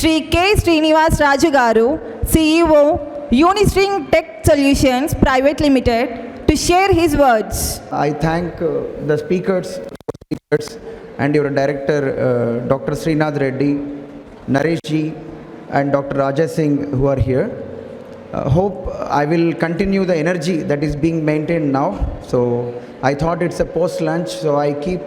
Shri K. Srinivas Raju Garu, CEO, Unistring Tech Solutions Private Limited, to share his words. I thank the speakers and your director, Dr. Srinath Reddy, Naresh ji, and Dr. Raja Singh who are here. Hope I will continue the energy that is being maintained now. So I thought it's a post-lunch, so I keep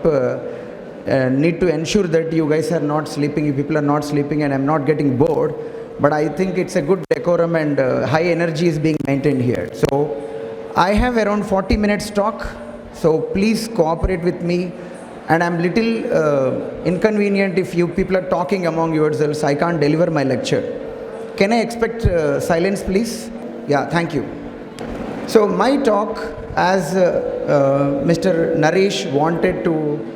need to ensure that you guys are not sleeping, you people are not sleeping, and I'm not getting bored. But I think it's a good decorum and high energy is being maintained here. So I have around 40 minutes talk, so please cooperate with me. And I'm little inconvenient if you people are talking among yourselves. I can't deliver my lecture. Can I expect silence, please? Yeah, thank you. So my talk, as Mr. Naresh wanted to,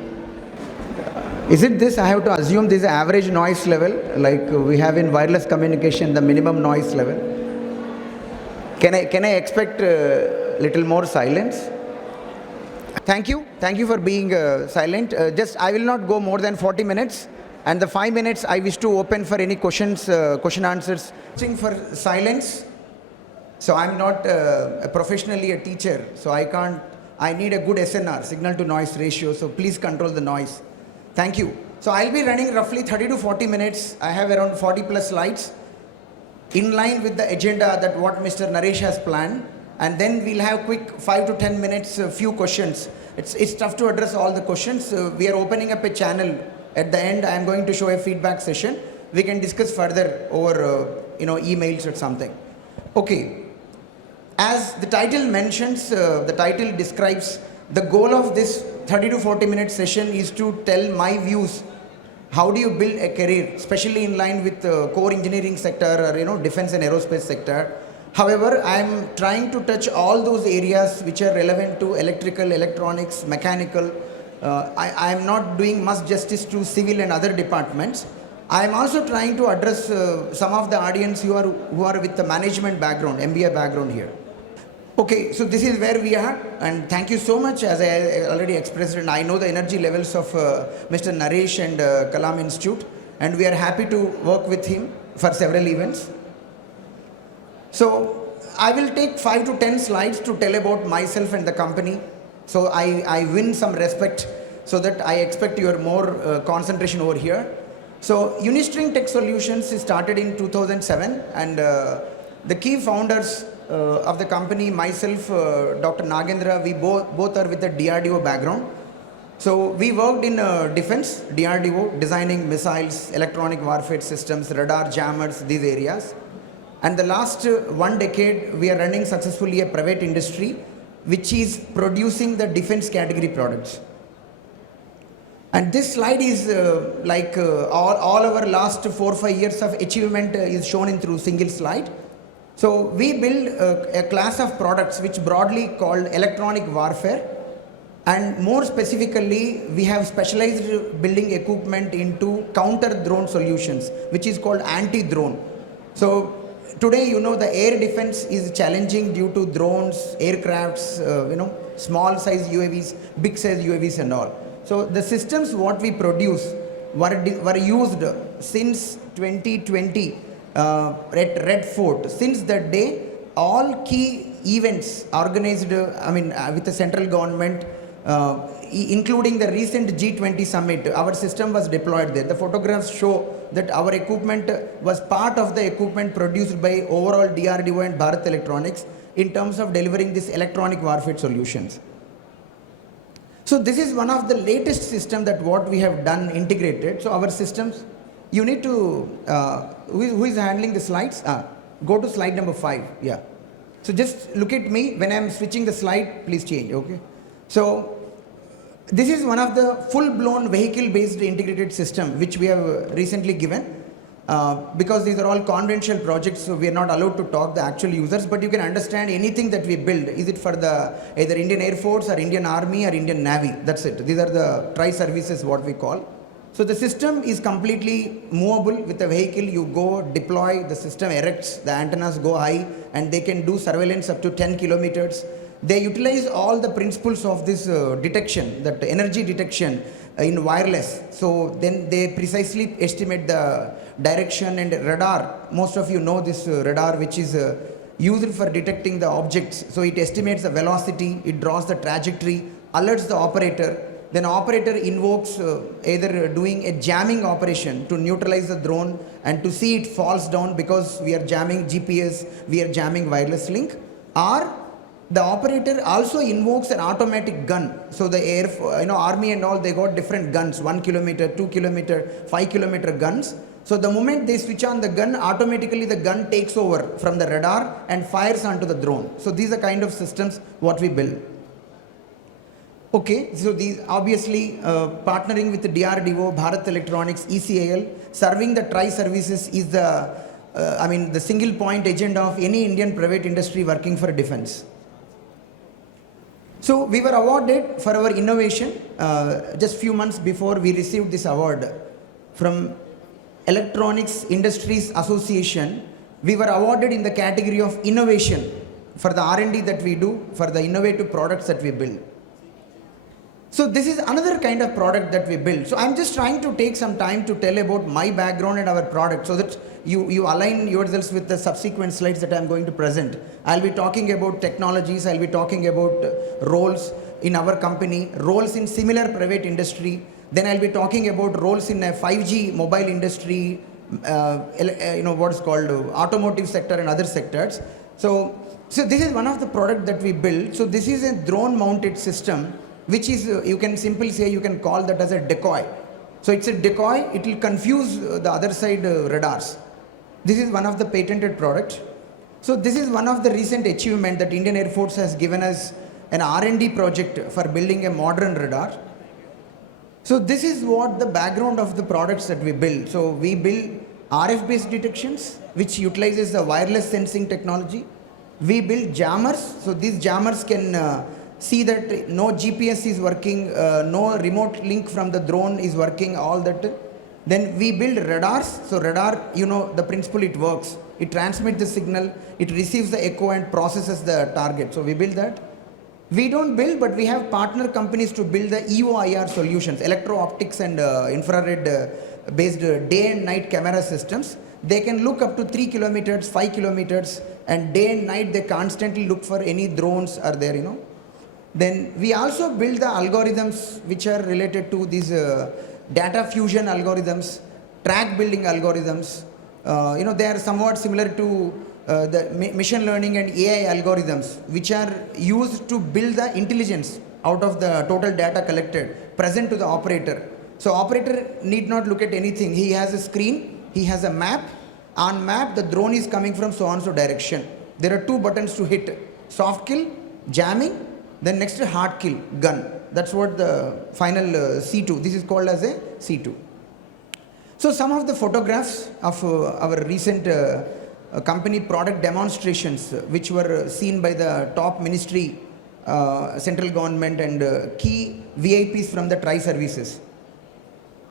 is it this? I have to assume this is average noise level, like we have in wireless communication, the minimum noise level. Can I expect little more silence? Thank you for being silent. I will not go more than 40 minutes, and the 5 minutes I wish to open for any questions, question answers. For silence. So I'm not professionally a teacher, so I need a good SNR, signal to noise ratio, so please control the noise. Thank you. So I'll be running roughly 30 to 40 minutes. I have around 40 plus slides in line with the agenda that what Mr. Naresh has planned. And then we'll have quick 5 to 10 minutes, few questions. It's tough to address all the questions. We are opening up a channel. At the end, I am going to show a feedback session. We can discuss further over emails or something. Okay. As the title mentions, the title describes the goal of this 30 to 40 minute session is to tell my views. How do you build a career, especially in line with core engineering sector or defense and aerospace sector. However, I am trying to touch all those areas which are relevant to electrical, electronics, mechanical. I am not doing much justice to civil and other departments. I am also trying to address some of the audience who are with the management background, MBA background here. Okay, so this is where we are, and thank you so much. As I already expressed, and I know the energy levels of Mr. Naresh and Kalam Institute, and we are happy to work with him for several events. So I will take 5 to 10 slides to tell about myself and the company. So I win some respect, so that I expect your more concentration over here. So Unistring Tech Solutions is started in 2007, and the key founders of the company, myself, Dr. Nagendra, we both are with the DRDO background. So we worked in defense, DRDO, designing missiles, electronic warfare systems, radar, jammers, these areas. And the last 1 decade, we are running successfully a private industry, which is producing the defense category products. And this slide is all our last 4 or 5 years of achievement is shown in through single slide. So we build a class of products which broadly called electronic warfare, and more specifically we have specialized building equipment into counter drone solutions, which is called anti-drone. So today, the air defense is challenging due to drones, aircrafts, small size UAVs, big size UAVs and all. So the systems what we produce were used since 2020 at Red Fort. Since that day, all key events organized, with the central government, including the recent G20 summit, our system was deployed there. The photographs show that our equipment was part of the equipment produced by overall DRDO and Bharat Electronics in terms of delivering this electronic warfare solutions. So this is one of the latest system that what we have done integrated. So our systems, you need to, who is handling the slides? Go to slide number 5, yeah. So just look at me, when I am switching the slide, please change, okay? So this is one of the full-blown vehicle-based integrated system which we have recently given. Because these are all confidential projects, so we are not allowed to talk the actual users, but you can understand anything that we build. Is it for the either Indian Air Force or Indian Army or Indian Navy? That's it. These are the tri-services what we call. So the system is completely movable with the vehicle. You go deploy, the system erects, the antennas go high, and they can do surveillance up to 10 kilometers. They utilize all the principles of this detection, that energy detection, in wireless. So then they precisely estimate the direction, and radar. Most of you know this radar, which is used for detecting the objects. So it estimates the velocity, it draws the trajectory, alerts the operator. Then operator invokes either doing a jamming operation to neutralize the drone and to see it falls down because we are jamming GPS, we are jamming wireless link, or the operator also invokes an automatic gun. So the army and all, they got different guns, 1 kilometer, 2 kilometer, 5 kilometer guns. So the moment they switch on the gun, automatically the gun takes over from the radar and fires onto the drone. So these are kind of systems what we build. Okay, so these obviously partnering with the DRDO, Bharat Electronics, ECIL, serving the tri-services is the single point agenda of any Indian private industry working for defense. So we were awarded for our innovation. Just few months before we received this award from Electronics Industries Association. We were awarded in the category of innovation for the R&D that we do, for the innovative products that we build. So this is another kind of product that we build. So I'm just trying to take some time to tell about my background and our product so that you align yourselves with the subsequent slides that I'm going to present. I'll be talking about technologies, I'll be talking about roles in our company, roles in similar private industry. Then I'll be talking about roles in a 5G mobile industry, what's called automotive sector and other sectors. So this is one of the product that we build. So this is a drone mounted system, which is, you can simply say, you can call that as a decoy. So it's a decoy, it will confuse the other side radars. This is one of the patented product. So this is one of the recent achievement that Indian Air Force has given us an R&D project for building a modern radar. So this is what the background of the products that we build. So we build RF-based detections, which utilizes the wireless sensing technology. We build jammers. So these jammers can see that no GPS is working, no remote link from the drone is working, all that. Then we build radars. So radar, the principle it works. It transmits the signal, it receives the echo and processes the target. So we build that. We don't build, but we have partner companies to build the EO/IR solutions, electro-optics and infrared based day and night camera systems. They can look up to 3 kilometers, 5 kilometers, and day and night they constantly look for any drones are there, Then we also build the algorithms which are related to these data fusion algorithms, track building algorithms. They are somewhat similar to the machine learning and AI algorithms, which are used to build the intelligence out of the total data collected, present to the operator. So operator need not look at anything. He has a screen, he has a map. On map, the drone is coming from so-and-so direction. There are 2 buttons to hit: soft kill, jamming, then next hard kill, gun. That's what the final C2. This is called as a C2. So some of the photographs of our recent company product demonstrations, which were seen by the top ministry, central government and key VIPs from the tri-services.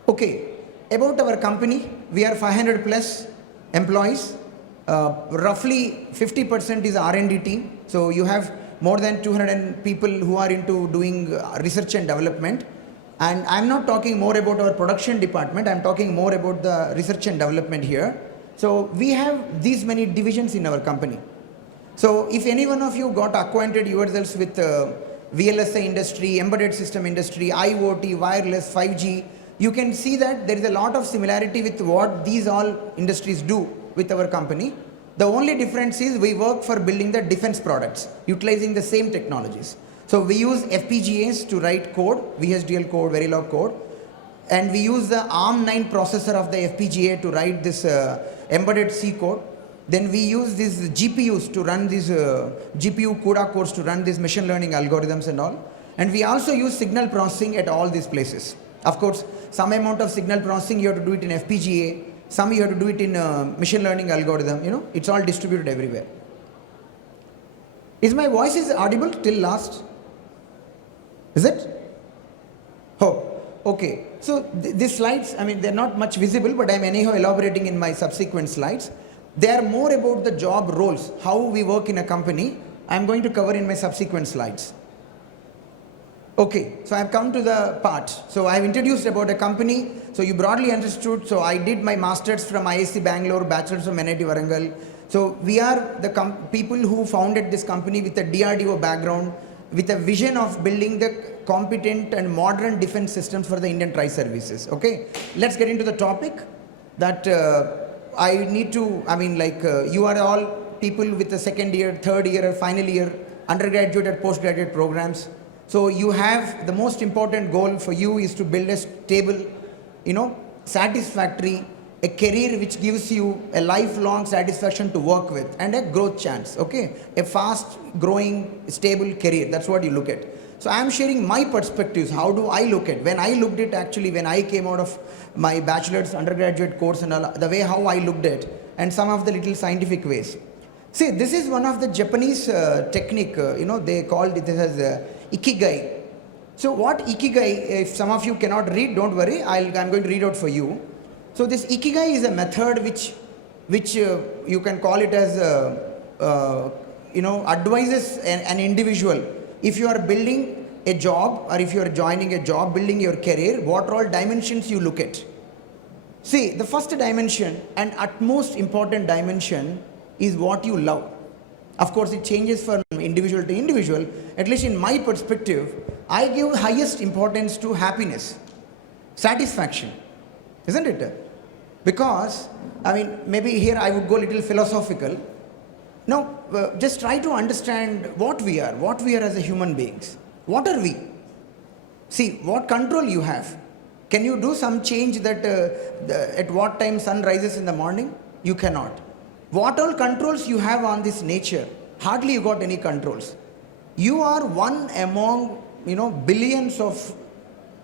Okay, about our company, we are 500 plus employees. Roughly 50% is R&D team. So you have more than 200 people who are into doing research and development. And I'm not talking more about our production department, I'm talking more about the research and development here. So we have these many divisions in our company. So if any one of you got acquainted yourselves with VLSI industry, embedded system industry, IoT, wireless, 5G, you can see that there is a lot of similarity with what these all industries do with our company. The only difference is we work for building the defense products, utilizing the same technologies. So we use FPGAs to write code, VHDL code, Verilog code, and we use the ARM9 processor of the FPGA to write this embedded C code. Then we use these GPUs to run these GPU CUDA cores to run these machine learning algorithms and all. And we also use signal processing at all these places. Of course, some amount of signal processing you have to do it in FPGA, some you have to do it in machine learning algorithm, it's all distributed everywhere. Is my voice is audible till last? Is it? Oh, okay. So these slides, they're not much visible, but I'm anyhow elaborating in my subsequent slides. They are more about the job roles, how we work in a company. I'm going to cover in my subsequent slides. Okay, so I've come to the part. So I've introduced about a company. So you broadly understood. So I did my masters from ISC Bangalore, bachelor's from NIT Warangal. So we are the people who founded this company with a DRDO background, with a vision of building the competent and modern defense systems for the Indian tri-services. Okay, let's get into the topic that I need to, you are all people with the second year, third year, or final year, undergraduate or postgraduate programs. So you have the most important goal for you is to build a stable, satisfactory, a career which gives you a lifelong satisfaction to work with and a growth chance, okay? A fast growing, stable career, that's what you look at. So I am sharing my perspectives, how do I look at, when I looked at actually, when I came out of my bachelor's undergraduate course and all, the way how I looked at, and some of the little scientific ways. See, this is one of the Japanese technique, they called it as Ikigai. So what Ikigai, if some of you cannot read, don't worry, I'm going to read out for you. So this Ikigai is a method which you can call it as, advises an individual. If you are building a job or if you are joining a job, building your career, what all dimensions you look at. See, the first dimension and utmost important dimension is what you love. Of course, it changes from individual to individual. At least in my perspective, I give highest importance to happiness, satisfaction, isn't it? Because, maybe here I would go a little philosophical. Now, just try to understand what we are as a human beings. What are we? See, what control you have. Can you do some change that at what time sun rises in the morning? You cannot. What all controls you have on this nature? Hardly you got any controls. You are one among, billions of,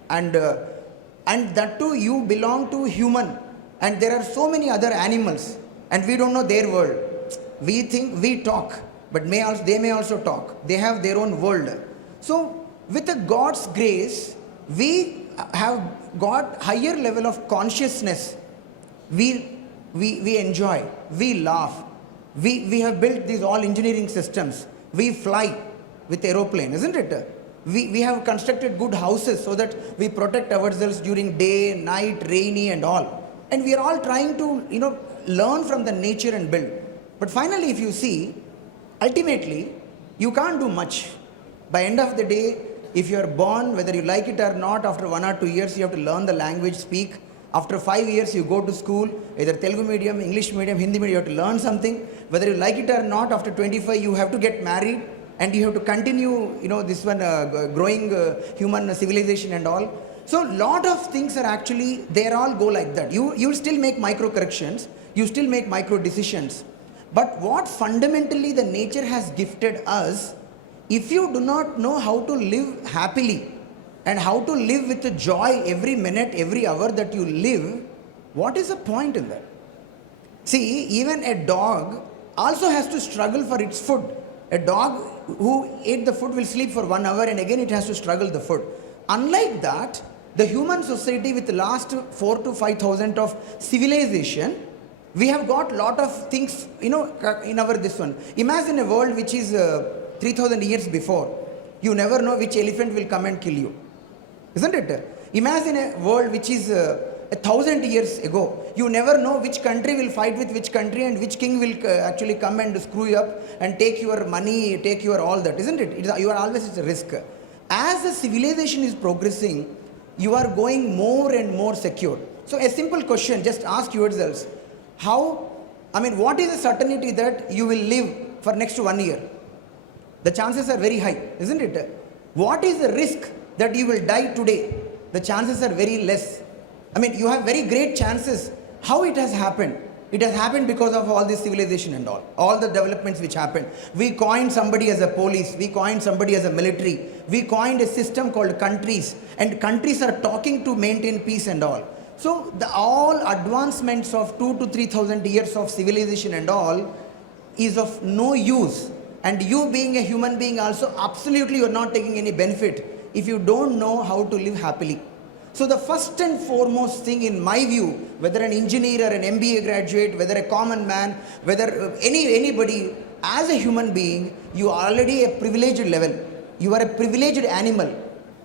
and that too you belong to human. And there are so many other animals and we don't know their world. We think we talk, but they may also talk. They have their own world. So with a God's grace, we have got higher level of consciousness. We enjoy, we laugh, we have built these all engineering systems, we fly with aeroplane, isn't it? We have constructed good houses so that we protect ourselves during day, night, rainy and all. And we are all trying to, learn from the nature and build. But finally, if you see, ultimately, you can't do much. By end of the day, if you are born, whether you like it or not, after 1 or 2 years, you have to learn the language, speak. After 5 years, you go to school, either Telugu medium, English medium, Hindi medium, you have to learn something. Whether you like it or not, after 25, you have to get married and you have to continue, this one, growing human civilization and all. So, lot of things are actually, they all go like that. You still make micro corrections, you still make micro decisions. But what fundamentally the nature has gifted us, if you do not know how to live happily, and how to live with joy every minute, every hour that you live, what is the point in that? See, even a dog also has to struggle for its food. A dog who ate the food will sleep for 1 hour and again it has to struggle the food. Unlike that, the human society with the last 4,000 to 5,000 of civilization, we have got lot of things, in our this one. Imagine a world which is 3,000 years before. You never know which elephant will come and kill you. Isn't it? Imagine a world which is 1,000 years ago. You never know which country will fight with which country and which king will actually come and screw you up and take your money, take your all that. Isn't it? You are always at risk. As the civilization is progressing, you are going more and more secure. So a simple question, just ask yourselves, what is the certainty that you will live for next 1 year? The chances are very high, isn't it? What is the risk that you will die today? The chances are very less. You have very great chances. How it has happened? It has happened because of all this civilization and all the developments which happened. We coined somebody as a police, we coined somebody as a military, we coined a system called countries, and countries are talking to maintain peace and all. So all advancements of 2,000 to 3,000 years of civilization and all is of no use. And you being a human being also, absolutely you are not taking any benefit if you don't know how to live happily. So the first and foremost thing in my view, whether an engineer or an MBA graduate, whether a common man, whether anybody, as a human being, you are already a privileged level. You are a privileged animal.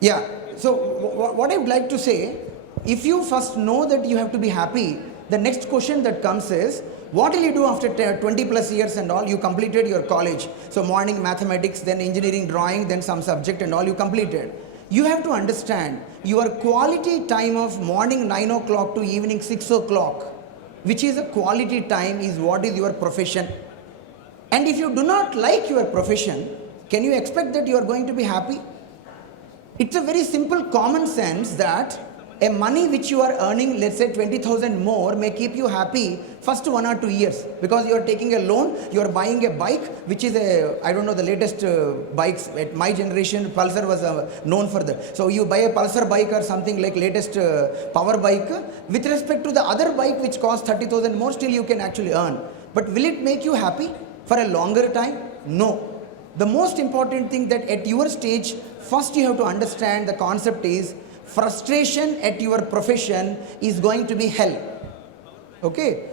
Yeah. So what I would like to say, if you first know that you have to be happy, the next question that comes is, what will you do after 20 plus years and all? You completed your college. So morning mathematics, then engineering, drawing, then some subject and all you completed. You have to understand your quality time of morning 9 o'clock to evening 6 o'clock, which is a quality time, is what is your profession. And if you do not like your profession, can you expect that you are going to be happy? It's a very simple common sense that a money which you are earning, let's say 20,000 more, may keep you happy first 1 or 2 years, because you are taking a loan, you are buying a bike which is a, I don't know the latest bikes. At my generation, Pulsar was known for that. So you buy a Pulsar bike or something like latest power bike, with respect to the other bike which costs 30,000 more, still you can actually earn. But will it make you happy for a longer time? No. The most important thing that at your stage, first you have to understand the concept is, frustration at your profession is going to be hell. Okay?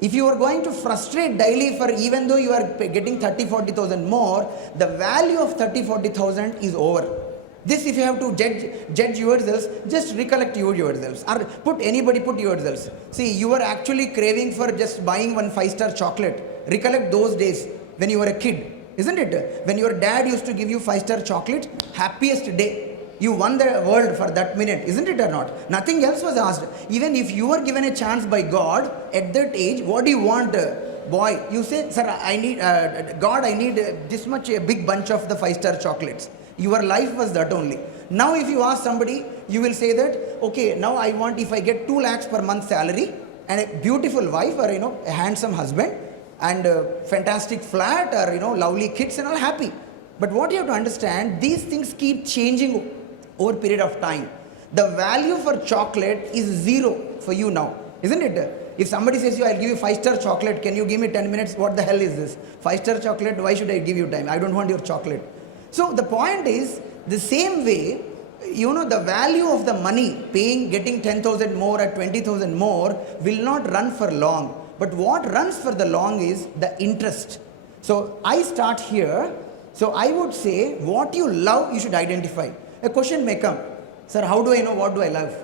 If you are going to frustrate daily for, even though you are getting 30-40,000 more, the value of 30-40,000 is over. This, if you have to judge yourselves, just recollect yourselves, or put yourselves. See, you are actually craving for just buying one 5-star chocolate. Recollect those days when you were a kid, isn't it? When your dad used to give you 5-star chocolate, happiest day. You won the world for that minute, isn't it or not? Nothing else was asked. Even if you were given a chance by God at that age, what do you want? Boy, you say, sir, I need, God, I need this much, a big bunch of the 5-star chocolates. Your life was that only. Now if you ask somebody, you will say that, okay, now I want, if I get 2 lakhs per month salary and a beautiful wife, or a handsome husband and a fantastic flat, or lovely kids and all, happy. But what you have to understand, these things keep changing over a period of time. The value for chocolate is 0 for you now, isn't it? If somebody says you, I'll give you 5-star chocolate, can you give me 10 minutes? What the hell is this? 5-star chocolate, why should I give you time? I don't want your chocolate. So the point is, the same way, the value of the money, getting 10,000 more or 20,000 more will not run for long. But what runs for the long is the interest. So I start here. So I would say, what you love, you should identify. A question may come, sir, how do I know what do I love?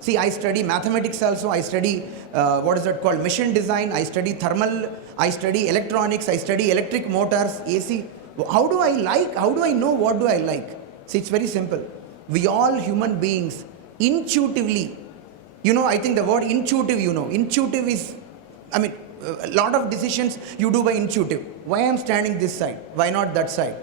See, I study mathematics also, I study, what is that called, mission design, I study thermal, I study electronics, I study electric motors, AC. How do I know what do I like? See, it's very simple. We all human beings, intuitively, I think the word intuitive, intuitive is, a lot of decisions you do by intuitive. Why I'm standing this side? Why not that side?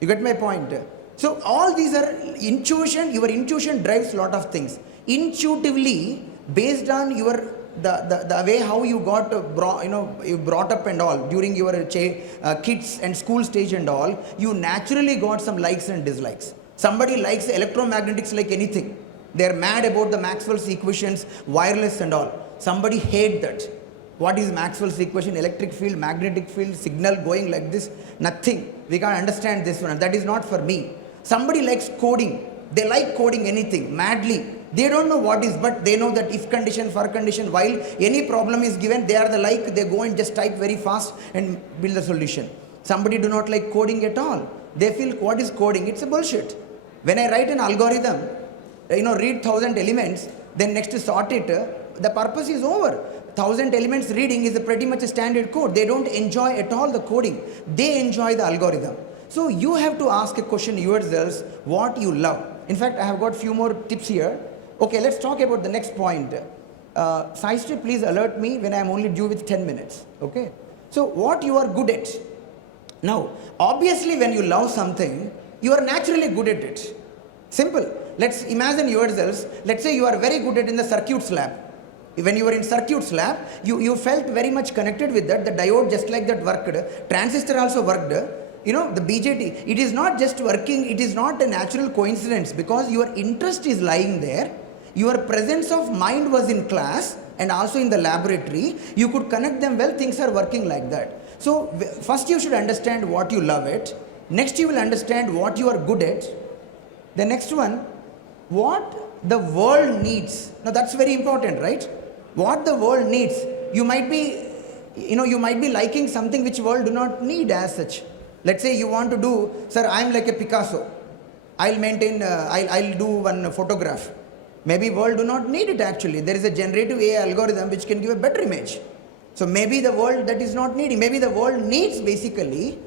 You get my point? So all these are intuition. Your intuition drives a lot of things. Intuitively, based on your the way how you got you brought up and all during your kids and school stage and all, you naturally got some likes and dislikes. Somebody likes electromagnetics like anything. They are mad about the Maxwell's equations, wireless and all. Somebody hate that. What is Maxwell's equation? Electric field, magnetic field, signal going like this? Nothing. We can't understand this one. That is not for me. Somebody likes coding. They like coding anything, madly. They don't know what is, but they know that if condition, for condition, while any problem is given, they are they go and just type very fast and build a solution. Somebody do not like coding at all. They feel, what is coding? It's a bullshit. When I write an algorithm, read 1,000 elements, then next to sort it, the purpose is over. 1,000 elements reading is pretty much a standard code. They don't enjoy at all the coding. They enjoy the algorithm. So you have to ask a question yourselves, what you love. In fact, I have got few more tips here. Okay, let's talk about the next point. Saini, please alert me when I am only due with 10 minutes. Okay. So what you are good at. Now, obviously when you love something, you are naturally good at it. Simple. Let's imagine yourselves. Let's say you are very good at in the circuits lab. When you were in circuits lab, you felt very much connected with that. The diode just like that worked. Transistor also worked. The BJT, it is not just working, it is not a natural coincidence, because your interest is lying there. Your presence of mind was in class and also in the laboratory. You could connect them well, things are working like that. So first you should understand what you love it. Next you will understand what you are good at. The next one, what the world needs. Now that's very important, right? What the world needs. You might be liking something which world do not need as such. Let's say you want to do, sir, I am like a Picasso. I'll maintain, I'll do one photograph. Maybe world do not need it actually. There is a generative AI algorithm which can give a better image. So maybe the world that is not needing, maybe the world needs basically,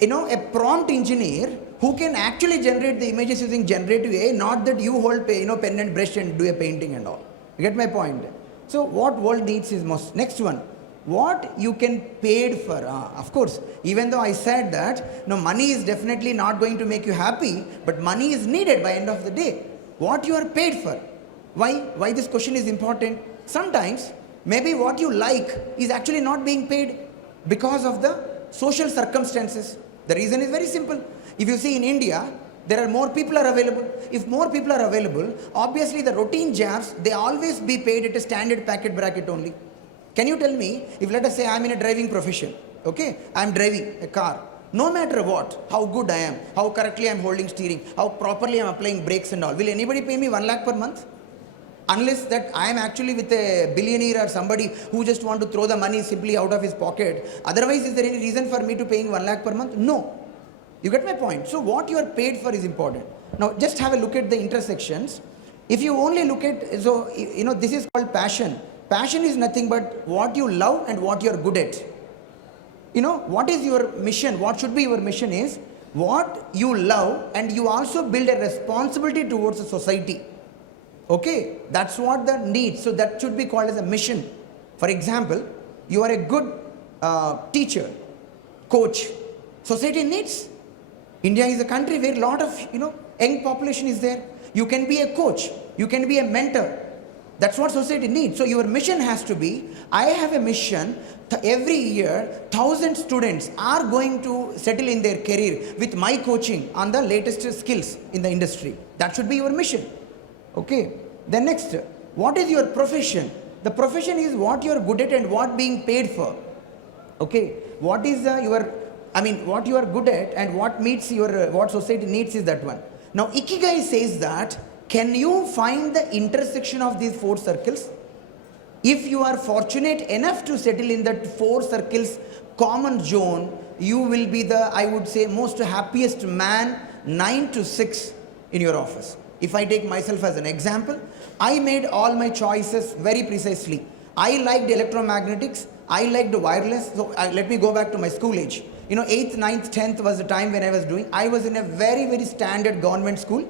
a prompt engineer who can actually generate the images using generative AI, not that you hold, pen and brush and do a painting and all. You get my point? So what world needs is most. Next one, what you can paid for. Of course, even though I said that, no, money is definitely not going to make you happy, but money is needed by end of the day. What you are paid for. Why this question is important? Sometimes, maybe what you like is actually not being paid because of the social circumstances. The reason is very simple. If you see in India, there are more people are available. If more people are available, obviously the routine jobs, they always be paid at a standard packet bracket only. Can you tell me, if let us say I am in a driving profession, okay, I am driving a car. No matter what, how good I am, how correctly I am holding steering, how properly I am applying brakes and all, will anybody pay me 1 lakh per month? Unless that I am actually with a billionaire or somebody who just want to throw the money simply out of his pocket. Otherwise, is there any reason for me to paying 1 lakh per month? No. You get my point? So what you are paid for is important. Now just have a look at the intersections. If you only look at, so this is called passion. Passion is nothing but what you love and what you are good at. What is your mission? What should be your mission is what you love, and you also build a responsibility towards the society. Okay, that's what the need. So that should be called as a mission. For example, you are a good teacher, coach. Society needs. India is a country where a lot of young population is there. You can be a coach. You can be a mentor. That's what society needs. So your mission has to be, I have a mission. Every year, 1,000 students are going to settle in their career with my coaching on the latest skills in the industry. That should be your mission. Okay. Then next, what is your profession? The profession is what you are good at and what being paid for. Okay. What is what you are good at and what meets your, what society needs is that one. Now, Ikigai says that, can you find the intersection of these 4 circles? If you are fortunate enough to settle in that 4 circles common zone, you will be the, I would say, most happiest man 9 to 6 in your office. If I take myself as an example, I made all my choices very precisely. I liked electromagnetics, I liked wireless. So let me go back to my school age. 8th, 9th, 10th was the time when I was doing. I was in a very, very standard government school.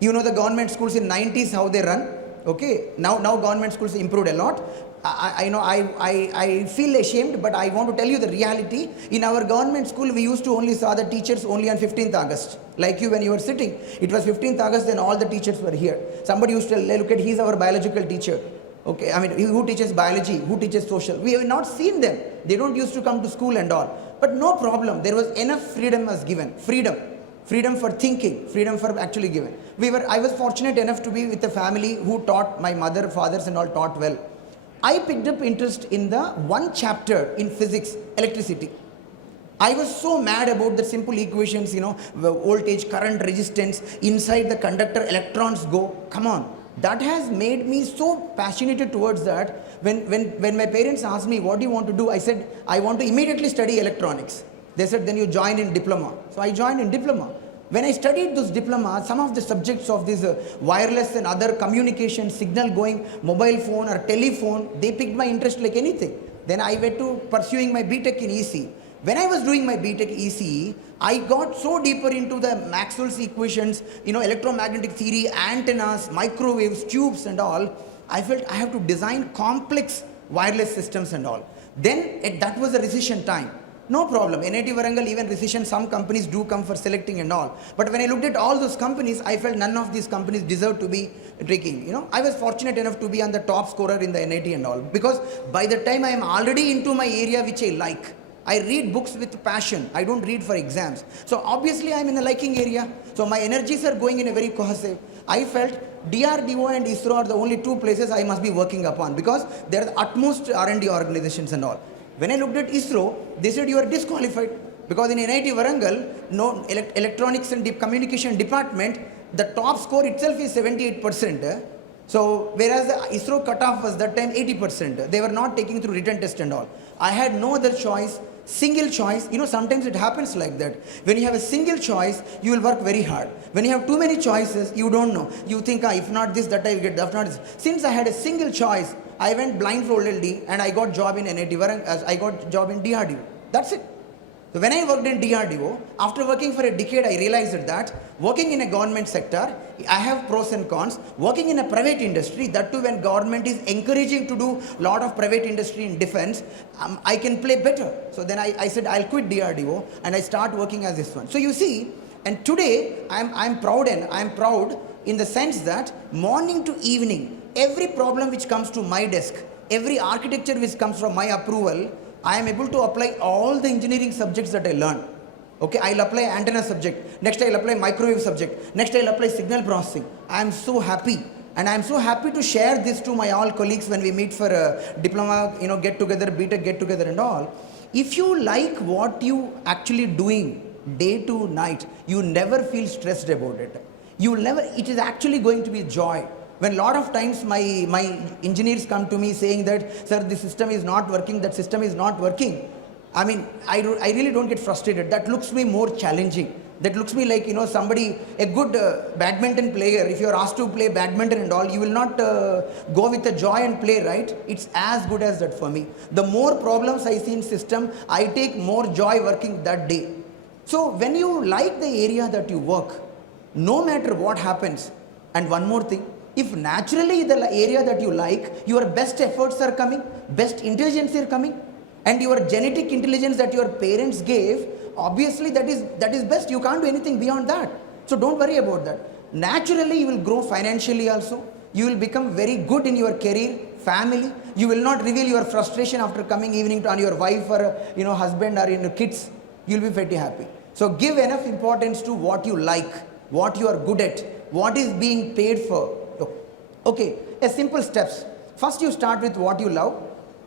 The government schools in 90s, how they run. Okay, now government schools improved a lot. I feel ashamed, but I want to tell you the reality. In our government school, we used to only saw the teachers only on 15th August. Like you, when you were sitting, it was 15th August, then all the teachers were here. Somebody used to look at, he's our biological teacher. Okay, who teaches biology, who teaches social. We have not seen them. They don't used to come to school and all. But no problem. There was enough freedom was given. Freedom for thinking, freedom for actually given. I was fortunate enough to be with a family who taught, my mother, fathers and all taught well. I picked up interest in the one chapter in physics, electricity. I was so mad about the simple equations, voltage, current, resistance, inside the conductor, electrons go. Come on. That has made me so passionate towards that. When my parents asked me, what do you want to do? I said, I want to immediately study electronics. They said, then you join in diploma. So I joined in diploma. When I studied those diplomas, some of the subjects of this wireless and other communication, signal going, mobile phone or telephone, they picked my interest like anything. Then I went to pursuing my BTech in ECE. When I was doing my BTech ECE, I got so deeper into the Maxwell's equations, electromagnetic theory, antennas, microwaves, tubes and all. I felt I have to design complex wireless systems and all. Then that was a recession time. No problem. NIT Warangal, even recession, some companies do come for selecting and all. But when I looked at all those companies, I felt none of these companies deserve to be taking. I was fortunate enough to be on the top scorer in the NIT and all. Because by the time I am already into my area which I like, I read books with passion. I don't read for exams. So obviously I am in the liking area. So my energies are going in a very cohesive. I felt DRDO and ISRO are the only 2 places I must be working upon because they are the utmost R&D organizations and all. When I looked at ISRO, they said you are disqualified because in NIT Warangal, no electronics and communication department, the top score itself is 78%. So whereas the ISRO cutoff was that time 80%. They were not taking through written test and all. I had no other choice. Single choice, sometimes it happens like that. When you have a single choice, you will work very hard. When you have too many choices, you don't know. You think, if not this, that I will get, if not this. Since I had a single choice, I went blindfoldedly and I got job in NIT, I got job in DRDO. That's it. So when I worked in DRDO, after working for a decade, I realized that working in a government sector, I have pros and cons. Working in a private industry, that too when government is encouraging to do a lot of private industry in defense, I can play better. So then I said, I'll quit DRDO and I start working as this one. So you see, and today I'm proud in the sense that morning to evening, every problem which comes to my desk, every architecture which comes from my approval, I am able to apply all the engineering subjects that I learn. Okay, I'll apply antenna subject. Next I'll apply microwave subject. Next I'll apply signal processing. I am so happy. And I am so happy to share this to my all colleagues when we meet for a diploma, get together, BTech get together and all. If you like what you actually doing day to night, you never feel stressed about it. It is actually going to be joy. When a lot of times my engineers come to me saying that, sir, this system is not working, that system is not working. I mean, I really don't get frustrated. That looks me more challenging. That looks me like, somebody, a good badminton player, if you are asked to play badminton and all, you will not go with the joy and play, right? It's as good as that for me. The more problems I see in system, I take more joy working that day. So when you like the area that you work, no matter what happens, and one more thing, if naturally the area that you like, your best efforts are coming, best intelligence are coming, and your genetic intelligence that your parents gave, obviously that is best. You can't do anything beyond that. So don't worry about that. Naturally you will grow financially also. You will become very good in your career, family. You will not reveal your frustration after coming evening on your wife or husband or your kids. You will be very happy. So give enough importance to what you like, what you are good at, what is being paid for. Okay, a simple steps. First you start with what you love,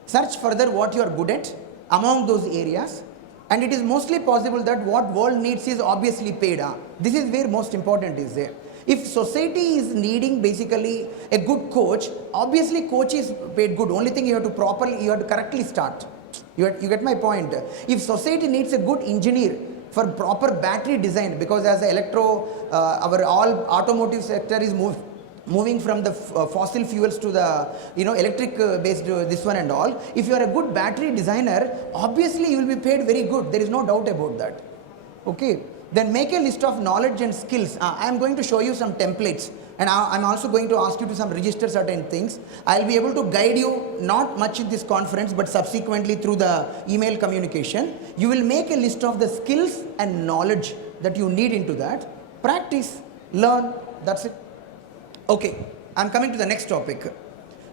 search further what you are good at among those areas, and it is mostly possible that what world needs is obviously paid. This is where most important is there. If society is needing basically a good coach, obviously coach is paid good. Only thing you have to correctly start. You get my point. If society needs a good engineer for proper battery design, because as our all automotive sector is moving from the fossil fuels to the electric based this one and all. If you are a good battery designer, obviously you will be paid very good. There is no doubt about that. Okay, then make a list of knowledge and skills. I am going to show you some templates, and I am also going to ask you to register certain things. I will be able to guide you not much in this conference, but subsequently through the email communication. You will make a list of the skills and knowledge that you need into that. Practice, learn, that's it. Okay, I am coming to the next topic,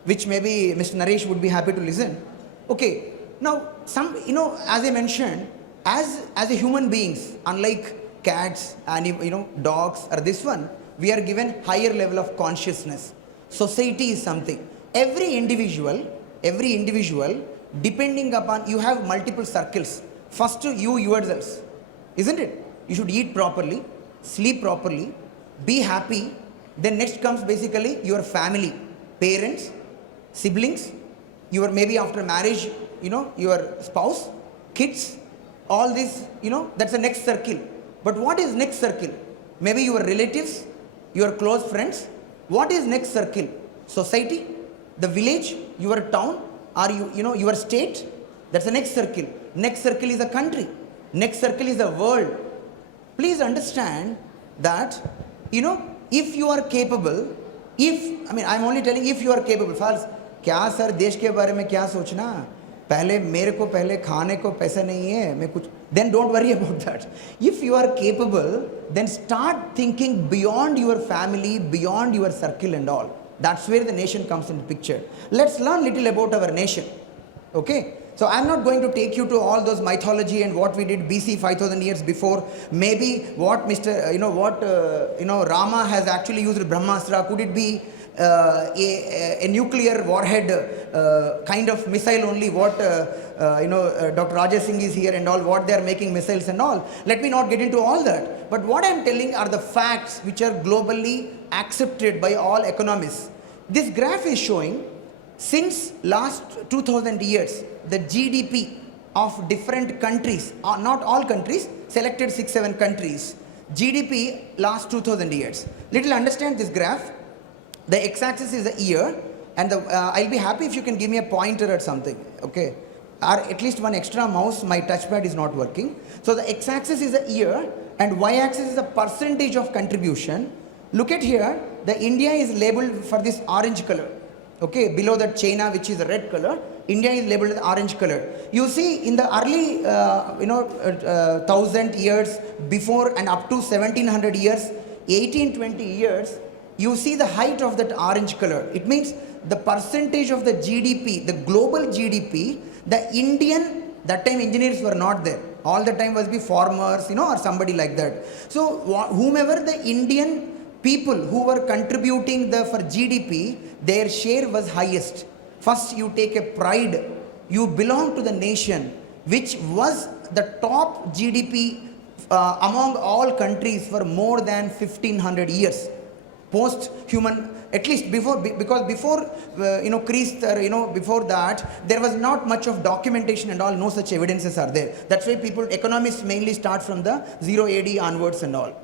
which maybe Mr. Naresh would be happy to listen. Okay, now as I mentioned, as a human beings, unlike cats and dogs or this one, we are given higher level of consciousness. Society is something. Every individual, depending upon, you have multiple circles. First you yourselves, isn't it? You should eat properly, sleep properly, be happy. Then next comes basically your family, parents, siblings, your maybe after marriage, your spouse, kids, all this, that's the next circle. But what is next circle? Maybe your relatives, your close friends. What is next circle? Society, the village, your town, or your state. That's the next circle. Next circle is a country. Next circle is a world. Please understand that, if you are capable, I'm only telling if you are capable. False. क्या sir देश के बारे में क्या सोचना? पहले मेरे को पहले खाने को पैसा नहीं है, मैं कुछ. Then don't worry about that. If you are capable, then start thinking beyond your family, beyond your circle and all. That's where the nation comes into picture. Let's learn little about our nation. Okay. So I'm not going to take you to all those mythology and what we did BC 5000 years before. Maybe what Rama has actually used Brahmastra. Could it be a nuclear warhead kind of missile only? What Dr.R.Raja is here and all, what they are making missiles and all. Let me not get into all that. But what I am telling are the facts which are globally accepted by all economists. This graph is showing since last 2000 years, the GDP of different countries, not all countries, selected 6-7 countries, GDP last 2000 years. Little understand this graph. The x-axis is the year, and I'll be happy if you can give me a pointer or something, okay? Or at least one extra mouse, my touchpad is not working. So the x-axis is the year, and y-axis is the percentage of contribution. Look at here, the India is labeled for this orange color. Okay, below that China, which is a red color, India is labeled with orange color. You see, in the early, 1000 years before and up to 1700 years, 1820 years, you see the height of that orange color. It means the percentage of the GDP, the global GDP, the Indian, that time engineers were not there. All the time was be farmers, or somebody like that. So, whomever the Indian people who were contributing for GDP, their share was highest. First, you take a pride. You belong to the nation which was the top GDP among all countries for more than 1500 years. Post-human, at least before, because before, Christ, before that, there was not much of documentation and all, no such evidences are there. That's why economists mainly start from the 0 AD onwards and all.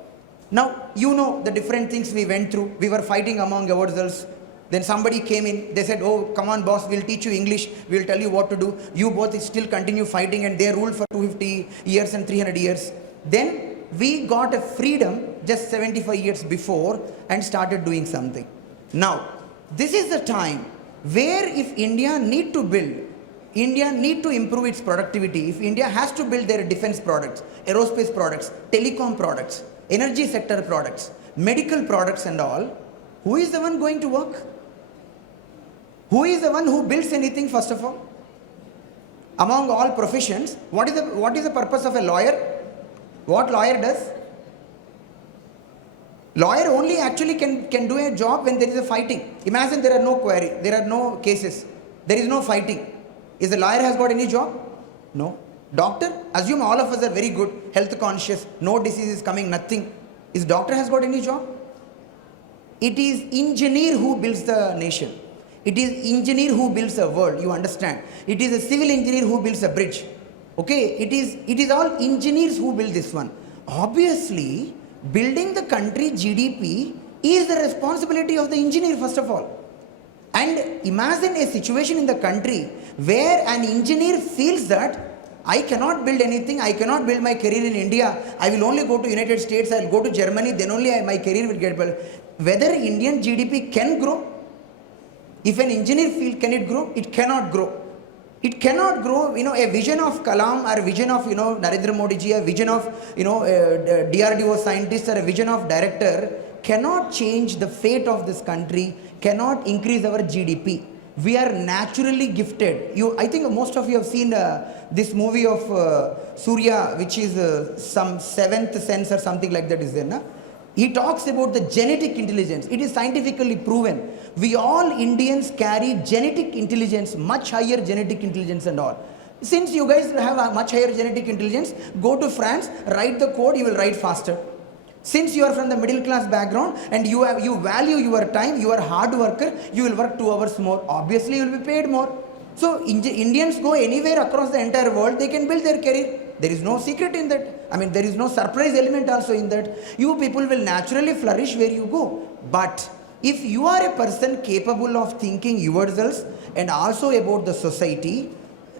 Now, the different things we went through. We were fighting among ourselves. Then somebody came in, they said, oh, come on boss, we'll teach you English, we'll tell you what to do. You both still continue fighting, and they ruled for 250 years and 300 years. Then we got a freedom just 75 years before and started doing something. Now, this is the time where if India need to build, India need to improve its productivity, if India has to build their defense products, aerospace products, telecom products, energy sector products, medical products and all, who is the one going to work? Who is the one who builds anything first of all? Among all professions, what is the purpose of a lawyer? What lawyer does? Lawyer only actually can do a job when there is a fighting. Imagine there are no query, there are no cases, there is no fighting. Is the lawyer has got any job? No. Doctor, assume all of us are very good, health conscious, no disease is coming, nothing. Is doctor has got any job? It is engineer who builds the nation. It is engineer who builds a world, you understand. It is a civil engineer who builds a bridge. Okay, it is all engineers who build this one. Obviously, building the country GDP is the responsibility of the engineer first of all. And imagine a situation in the country where an engineer feels that I cannot build anything, I cannot build my career in India, I will only go to United States, I will go to Germany, then only my career will get built. Whether Indian GDP can grow? If an engineer feels, can it grow? It cannot grow. It cannot grow, a vision of Kalam or a vision of, Narendra Modi ji, a vision of, DRDO scientist or a vision of director cannot change the fate of this country, cannot increase our GDP. We are naturally gifted. I think most of you have seen this movie of Surya, which is some Seventh Sense or something like that is there, na? He talks about the genetic intelligence. It is scientifically proven. We all Indians carry genetic intelligence, much higher genetic intelligence and all. Since you guys have a much higher genetic intelligence, go to France, write the code, you will write faster. Since you are from the middle class background and you value your time, you are a hard worker, you will work 2 hours more. Obviously, you will be paid more. So, Indians go anywhere across the entire world, they can build their career. There is no secret in that. There is no surprise element also in that. You people will naturally flourish where you go. But if you are a person capable of thinking yourselves and also about the society,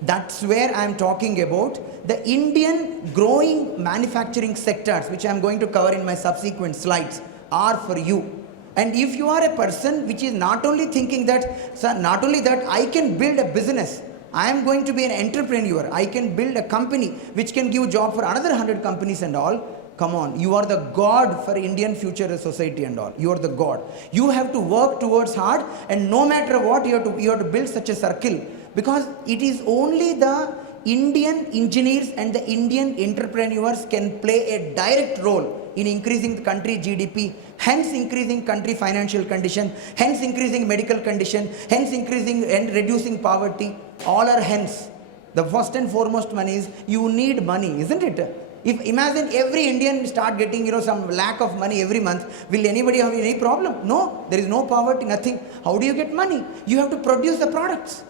that's where I am talking about the Indian growing manufacturing sectors, which I am going to cover in my subsequent slides, are for you. And if you are a person which is not only thinking that, not only that I can build a business, I am going to be an entrepreneur, I can build a company which can give job for another 100 companies and all, come on, you are the God for Indian future society and all. You are the God. You have to work towards hard, and no matter what, you have to build such a circle, because it is only the Indian engineers and the Indian entrepreneurs can play a direct role in increasing the country GDP, hence increasing country financial condition, hence increasing medical condition, hence increasing and reducing poverty. All are hence. The first and foremost one is you need money, isn't it? If imagine every Indian start getting some lack of money every month, will anybody have any problem? No, there is no poverty, nothing. How do you get money? You have to produce the products.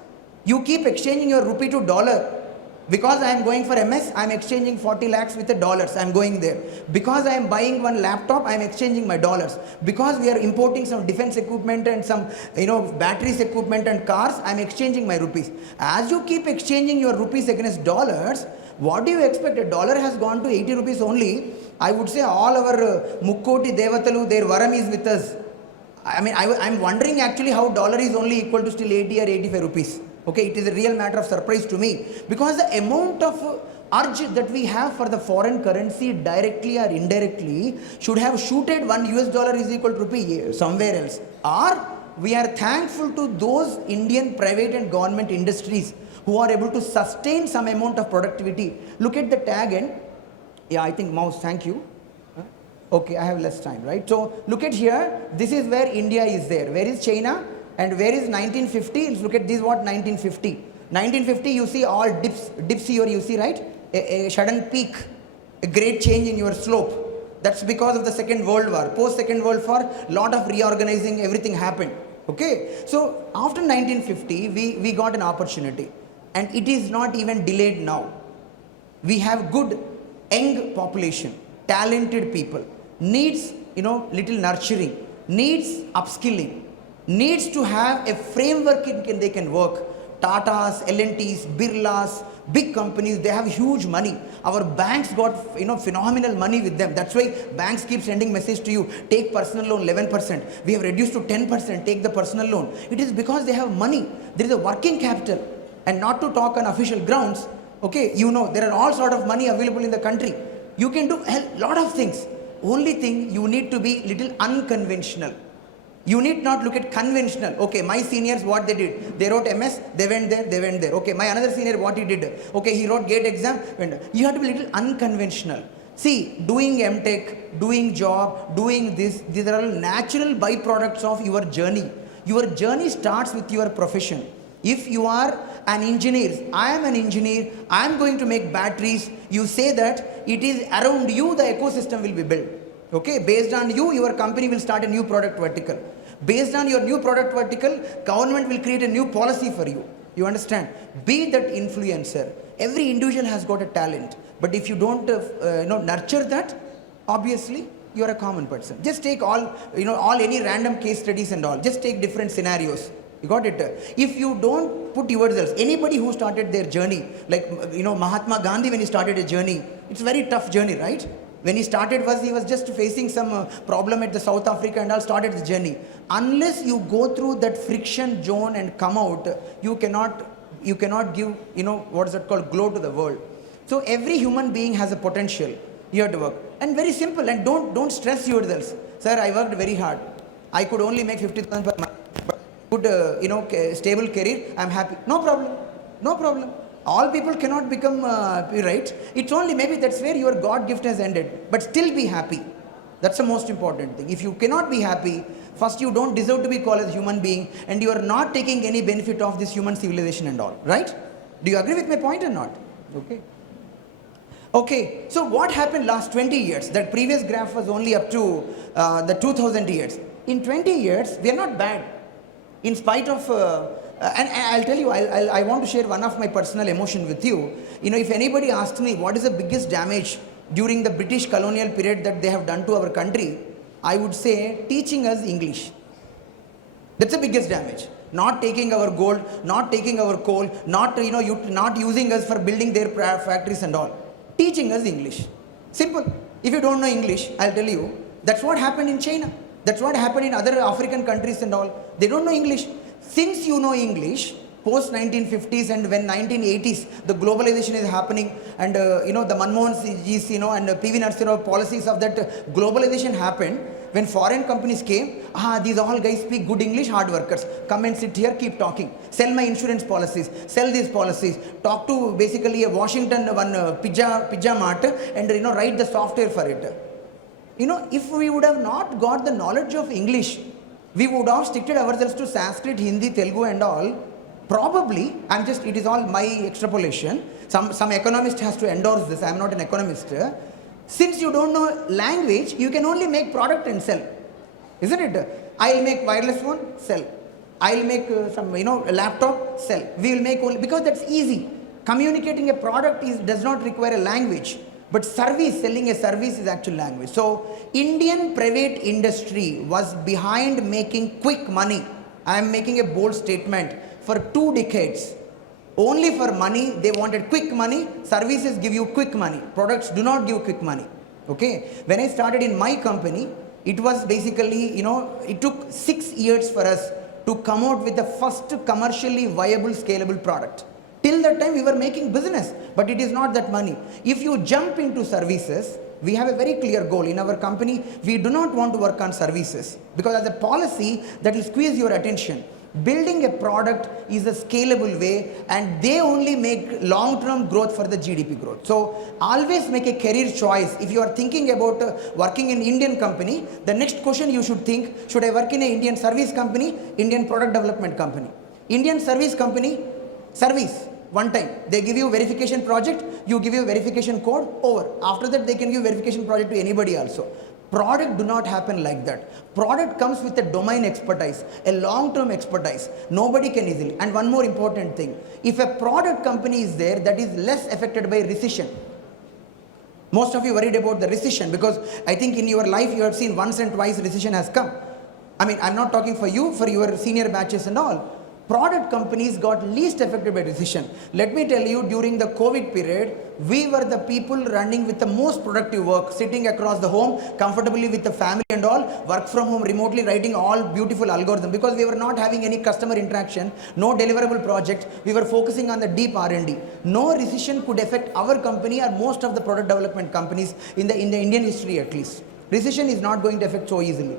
You keep exchanging your rupee to dollar. Because I am going for MS, I am exchanging 40 lakhs with the dollars. I am going there. Because I am buying one laptop, I am exchanging my dollars. Because we are importing some defense equipment and some, batteries equipment and cars, I am exchanging my rupees. As you keep exchanging your rupees against dollars, what do you expect? A dollar has gone to 80 rupees only. I would say all our Mukkoti Devatalu, their varam is with us. I mean, I'm wondering actually how dollar is only equal to still 80 or 85 rupees. Okay, it is a real matter of surprise to me, because the amount of urge that we have for the foreign currency directly or indirectly should have shooted $1 is equal to rupee somewhere else. Or we are thankful to those Indian private and government industries who are able to sustain some amount of productivity. Look at the tag and, yeah, I think mouse, thank you. Okay, I have less time, right? So look at here, this is where India is there. Where is China? And where is 1950? Look at this, what 1950. 1950, you see all dips here, you see, right? A sudden peak, a great change in your slope. That's because of the Second World War. Post Second World War, lot of reorganizing, everything happened. Okay, so after 1950, we got an opportunity, and it is not even delayed now. We have good young population, talented people, needs, little nurturing, needs upskilling, needs to have a framework they can work. Tatas, L&Ts, Birlas, big companies, they have huge money. Our banks got phenomenal money with them. That's why banks keep sending message to you, take personal loan 11%. We have reduced to 10%, take the personal loan. It is because they have money. There is a working capital. And not to talk on official grounds, okay, there are all sort of money available in the country. You can do a lot of things. Only thing, you need to be little unconventional. You need not look at conventional. Okay, my seniors, what they did? They wrote MS, they went there. Okay, my another senior, what he did? Okay, he wrote GATE exam, went there. You have to be little unconventional. See, doing MTech, doing job, doing this, these are all natural byproducts of your journey. Your journey starts with your profession. If you are an engineer, I am an engineer, I am going to make batteries, you say that it is around you the ecosystem will be built. Okay, based on you, your company will start a new product vertical. Based on your new product vertical, government will create a new policy for you. You understand? Be that influencer. Every individual has got a talent, but if you don't nurture that, obviously you are a common person. Just take all any random case studies and all. Just take different scenarios. You got it? If you don't put yourselves, anybody who started their journey, like Mahatma Gandhi, when he started a journey, it's a very tough journey, right? When he started, he was just facing some problem at the South Africa and all, started the journey. Unless you go through that friction zone and come out, you cannot give, what is that called, glow to the world. So every human being has a potential. You have to work. And very simple, and don't stress yourselves. Sir, I worked very hard. I could only make 50,000 per month. Good, stable career, I'm happy. No problem. No problem. All people cannot become right. It's only maybe that's where your God gift has ended. But still be happy. That's the most important thing. If you cannot be happy, first you don't deserve to be called as a human being, and you are not taking any benefit of this human civilization and all. Right? Do you agree with my point or not? Okay. Okay. So what happened last 20 years? That previous graph was only up to the 2000 years. In 20 years, we are not bad. In spite of... and I'll tell you, I want to share one of my personal emotion with you. If anybody asks me what is the biggest damage during the British colonial period that they have done to our country, I would say teaching us English. That's the biggest damage. Not taking our gold, not taking our coal, not using us for building their factories and all. Teaching us English. Simple. If you don't know English, I'll tell you, that's what happened in China. That's what happened in other African countries and all. They don't know English. Since you know English, post 1950s and when 1980s, the globalization is happening, and the Manmohan Singh, and PV Narasimha policies of that globalization happened. When foreign companies came, these all guys speak good English, hard workers. Come and sit here, keep talking. Sell my insurance policies, sell these policies. Talk to basically a Washington pizza mart and write the software for it. If we would have not got the knowledge of English, we would have restricted ourselves to Sanskrit, Hindi, Telugu and all. Probably, it is all my extrapolation. Some economist has to endorse this. I am not an economist. Since you don't know language, you can only make product and sell. Isn't it? I'll make wireless phone, sell. I'll make some, laptop, sell. We will make only, because that's easy. Communicating a product does not require a language, but service, selling a service is actual language. So Indian private industry was behind making quick money. I am making a bold statement. For 2 decades, only for money, they wanted quick money. Services give you quick money. Products do not give quick money. Okay. When I started in my company, it was basically, it took 6 years for us to come out with the first commercially viable, scalable product. Till that time, we were making business, but it is not that money. If you jump into services, we have a very clear goal. In our company, we do not want to work on services because as a policy, that will squeeze your attention. Building a product is a scalable way, and they only make long-term growth for the GDP growth. So always make a career choice. If you are thinking about working in Indian company, the next question you should think, should I work in an Indian service company, Indian product development company? Indian service company, service, one time. They give you verification project, you give you verification code, over. After that, they can give verification project to anybody also. Product do not happen like that. Product comes with a domain expertise, a long-term expertise. Nobody can easily. And one more important thing, if a product company is there that is less affected by recession, most of you worried about the recession because I think in your life you have seen once and twice recession has come. I mean, I'm not talking for you, for your senior batches and all. Product companies got least affected by recession. Let me tell you, during the COVID period, we were the people running with the most productive work, sitting across the home, comfortably with the family and all, work from home remotely, writing all beautiful algorithms because we were not having any customer interaction, no deliverable project. We were focusing on the deep R&D. No recession could affect our company or most of the product development companies in the Indian history at least. Recession is not going to affect so easily.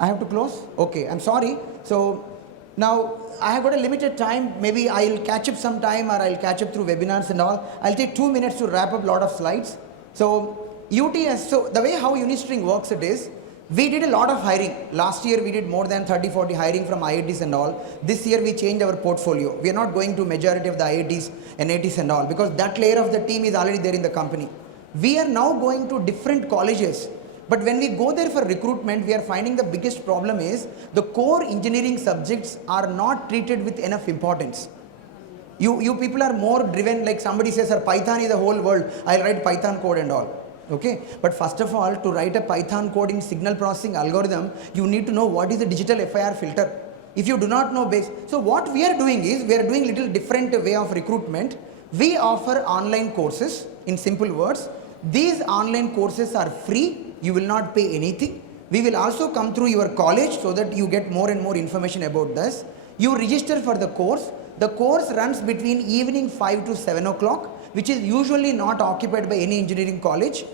I have to close? Okay, I'm sorry. So now, I have got a limited time. Maybe I'll catch up some time or I'll catch up through webinars and all. I'll take 2 minutes to wrap up a lot of slides. So, UTS, so the way how Unistring works it is, we did a lot of hiring. Last year, we did more than 30-40 hiring from IITs and all. This year, we changed our portfolio. We are not going to majority of the IITs, NITs and all because that layer of the team is already there in the company. We are now going to different colleges. But when we go there for recruitment, we are finding the biggest problem is the core engineering subjects are not treated with enough importance. You people are more driven, like somebody says, sir, Python is the whole world. I'll write Python code and all. Okay. But first of all, to write a Python code in signal processing algorithm, you need to know what is the digital FIR filter. If you do not know base. So what we are doing is, we are doing little different way of recruitment. We offer online courses in simple words. These online courses are free. You will not pay anything. We will also come through your college so that you get more and more information about this. You register for the course. The course runs between evening 5 to 7 o'clock, which is usually not occupied by any engineering college.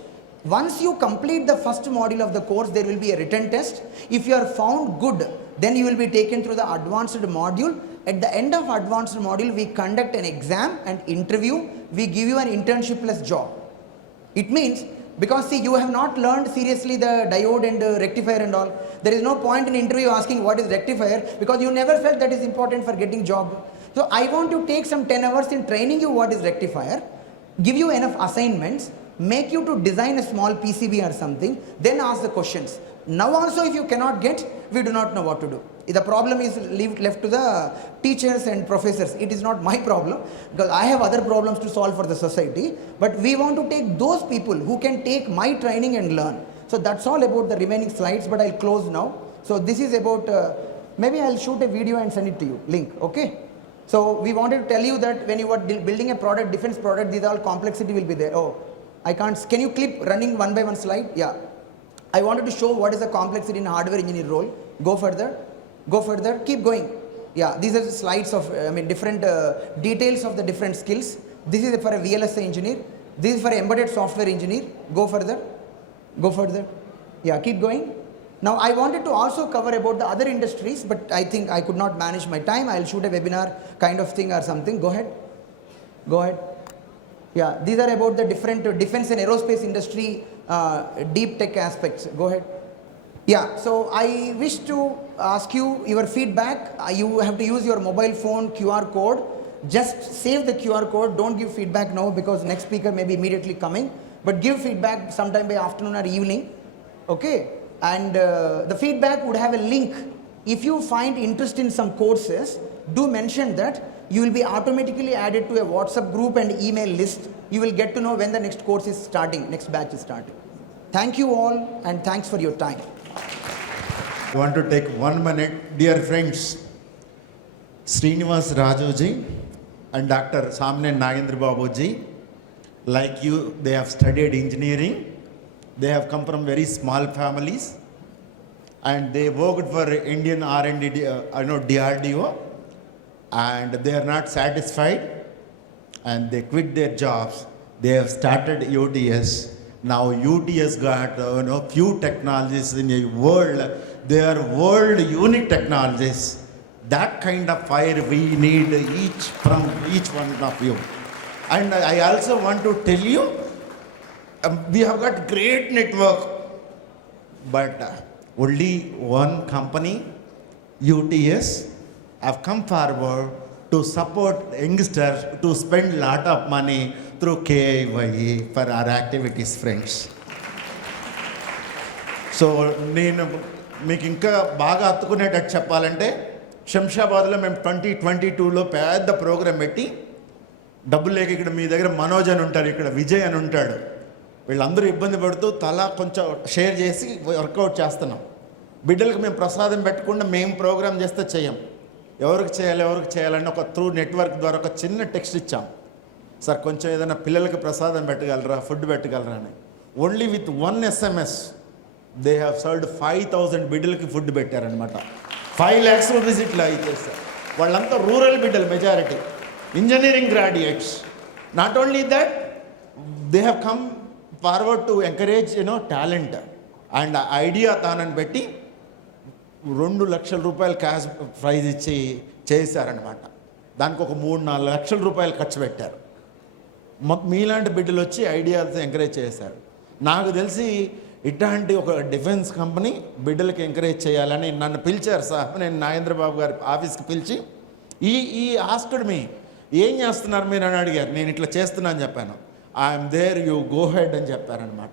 Once you complete the first module of the course, there will be a written test. If you are found good, then you will be taken through the advanced module. At the end of advanced module, we conduct an exam and interview. We give you an internship plus job. It means, because see, you have not learned seriously the diode and rectifier and all. There is no point in interview asking what is rectifier because you never felt that is important for getting job. So I want to take some 10 hours in training you what is rectifier, give you enough assignments, make you to design a small PCB or something, then ask the questions. Now also if you cannot get, we do not know what to do. The problem is left to the teachers and professors. It is not my problem because I have other problems to solve for the society. But we want to take those people who can take my training and learn. So that's all about the remaining slides, but I'll close now. So this is about, maybe I'll shoot a video and send it to you, link, okay? So we wanted to tell you that when you are building a product, defense product, these all complexity will be there. Oh, I can't, can you clip running one by one slide? Yeah. I wanted to show what is the complexity in hardware engineer role. Go further. Go further, keep going. Yeah, these are the slides of, different details of the different skills. This is for a VLSI engineer. This is for embedded software engineer. Go further. Go further. Yeah, keep going. Now, I wanted to also cover about the other industries, but I think I could not manage my time. I'll shoot a webinar kind of thing or something. Go ahead. Go ahead. Yeah, these are about the different defense and aerospace industry, deep tech aspects. Go ahead. Yeah, so I wish to ask you your feedback. You have to use your mobile phone QR code. Just save the QR code. Don't give feedback now because next speaker may be immediately coming. But give feedback sometime by afternoon or evening. Okay? And the feedback would have a link. If you find interest in some courses, do mention that. you will be automatically added to a WhatsApp group and email list. You will get to know when the next course is starting, next batch is starting. Thank you all and thanks for your time. I want to take 1 minute. Dear friends, Srinivasa Raju ji and Dr. Samne Nagendra Babu ji, like you, they have studied engineering. They have come from very small families and they worked for Indian R&D, DRDO, and they are not satisfied and they quit their jobs. They have started UTS. Now UTS got few technologies in the world. They are world unique technologies. That kind of fire we need from each one of you. And I also want to tell you, we have got great network, but only one company, UTS, have come forward to support youngsters to spend a lot of money through KIYE for our activities, friends. So, నేను మీకు ఇంకా బాగా అత్తుకునేటట్టు చెప్పాలంటే శంషాబాద్లో మేము 2022లో పెద్ద programme పెట్టి డబ్బులు లేక ఇక్కడ మీ దగ్గర మనోజ్ అని ఉంటాడు, ఇక్కడ విజయ్ అని ఉంటాడు, వీళ్ళందరూ ఇబ్బంది పడుతూ తలా కొంచెం షేర్ చేసి వర్కౌట్ చేస్తున్నాం. బిడ్డలకు మేము ప్రసాదం పెట్టకుండా మేము ప్రోగ్రామ్ చేస్తే చేయం. ఎవరికి చేయాలని ఒక త్రూ నెట్వర్క్ ద్వారా ఒక చిన్న టెక్స్ట్ ఇచ్చాం. సార్ కొంచెం ఏదైనా పిల్లలకి ప్రసాదం పెట్టగలరా, ఫుడ్ పెట్టగలరా అని. Only with 1 SMS they have served 5,000 బిడ్డలకి ఫుడ్ పెట్టారనమాట. 5 lakhs రూపీస్ ఇట్లా ఇచ్చేస్తారు. వాళ్ళంతా రూరల్ బిడ్డలు majority, engineering graduates. Not only that, they have come forward to encourage talent and idea తానని పెట్టి 2 లక్షల రూపాయలు క్యాష్ ప్రైజ్ ఇచ్చి చేశారనమాట. దానికి ఒక 3-4 లక్షల రూపాయలు ఖర్చు పెట్టారు. మీలాంటి బిడ్డలు వచ్చి ఐడియాస్ ఎంకరేజ్ చేశారు. నాకు తెలిసి ఇట్లాంటి ఒక డిఫెన్స్ కంపెనీ బిడ్డలకి ఎంకరేజ్ చేయాలని నన్ను పిలిచారు సార్. నేను నాగేంద్ర బాబు గారి ఆఫీస్కి పిలిచి ఈ ఆస్క్డ్ మీ ఏం చేస్తున్నారు మీరు అని అడిగారు. నేను ఇట్లా చేస్తున్నా అని చెప్పాను. I'm there, you go ahead అని చెప్పారనమాట.